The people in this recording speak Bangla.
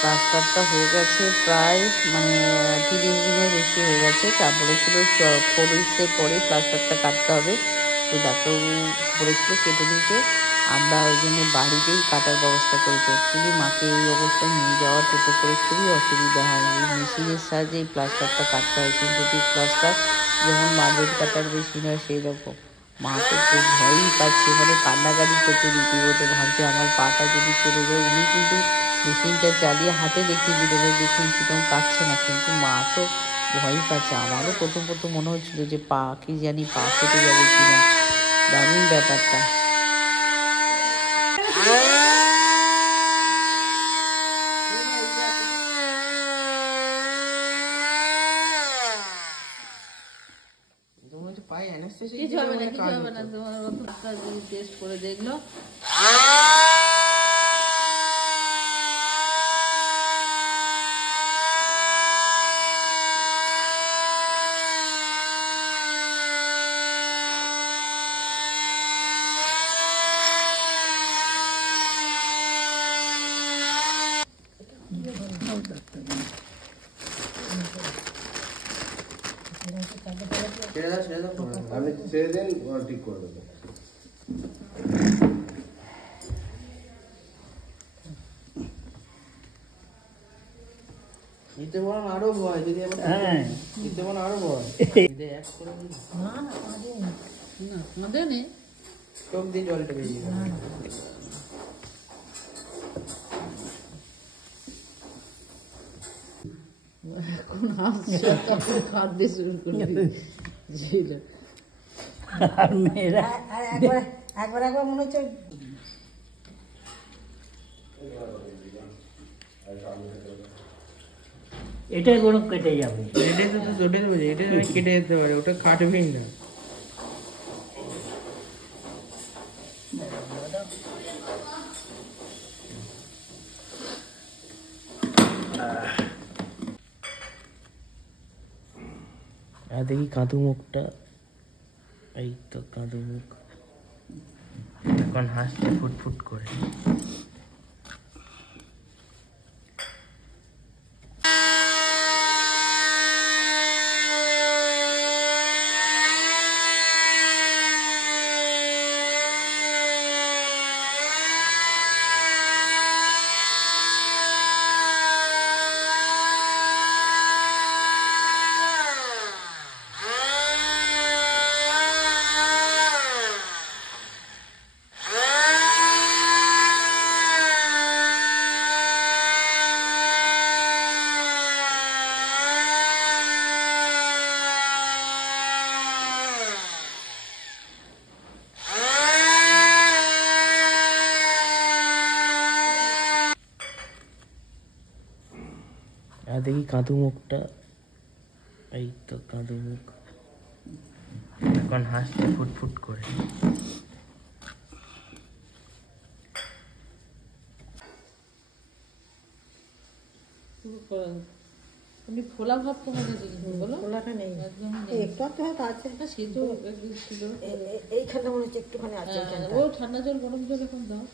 প্লাস্টারটা হয়ে গেছে প্রায় মানে 30 দিনের বেশি হয়ে গেছে। তারপরে ছিল 4 উইক্সের পরে প্লাস্টারটা কাটতে হবে। তো ডাক্তারবাবু বলেছিল কেটে দিতে। আমরা ওই জন্য বাড়িতেই কাটার ব্যবস্থা করেছি। অ্যাকচুয়ালি মাকে এই অবস্থায় নিয়ে যাওয়া টোটো করে খুবই অসুবিধা হয়। এই মেশিনের সাহায্যে এই প্লাস্টারটা কাটতে হয়, সিনথেটিক প্লাস্টার, যেমন মার্বেল কাটার মেশিন হয় সেই রকম। মা তো খুব ভয়ই পাচ্ছে, মানে কান্নাকাটি করছে রীতিমতো, ভাবছে আমার পাটা যদি চলে যায়। উনি কিন্তু মেশিনটা চালিয়ে হাতে দেখিয়ে দিলেন, দেখুন কীরকম কাটছে না, কিন্তু মা তো ভয়ই পাচ্ছে। আমারও প্রথম প্রথম মনে হচ্ছিল যে পা কি জানি পা কেটে যাবে কিনা। দারুণ ব্যাপারটা। কিছু হবে না, কিছু হবে না, তোমার টেস্ট করে দেখলো। আমি ছেড়ে দিন, ঠিক করে দেবো। নিতে বলেন আরো ভয়, যদি নিতে বলেন আরো ভয়। চোখ দিয়ে জলটা বেরিয়ে গেল। এখন হাসছে, তারপরে কাঁদতে শুরু করে দিয়েছে। আর মেয়েরা একবার মনে হচ্ছে এটাই বরং কেটে যাবে। এটাই তো ওটাই তো বলছি, এটা কেটে যেতে পারে, ওটা কাটবেই না। আর দেখি কাঁদু মুখটা, এই তো কাঁদু মুখ, এখন হাসছে ফুটফুট করে। আর দেখি কাঁদু মুখটা, এই তো কাঁদু মুখ, এখন হাসছে ফুটফুট করে। ফোলা ভাব তোমার বলো, খোলাটা নেই, একটু তো হয়তো আছে, সিদ্ধ এইখানে মনে হচ্ছে একটুখানি আছে। ও ঠান্ডা জল গরম জল এখন দাও।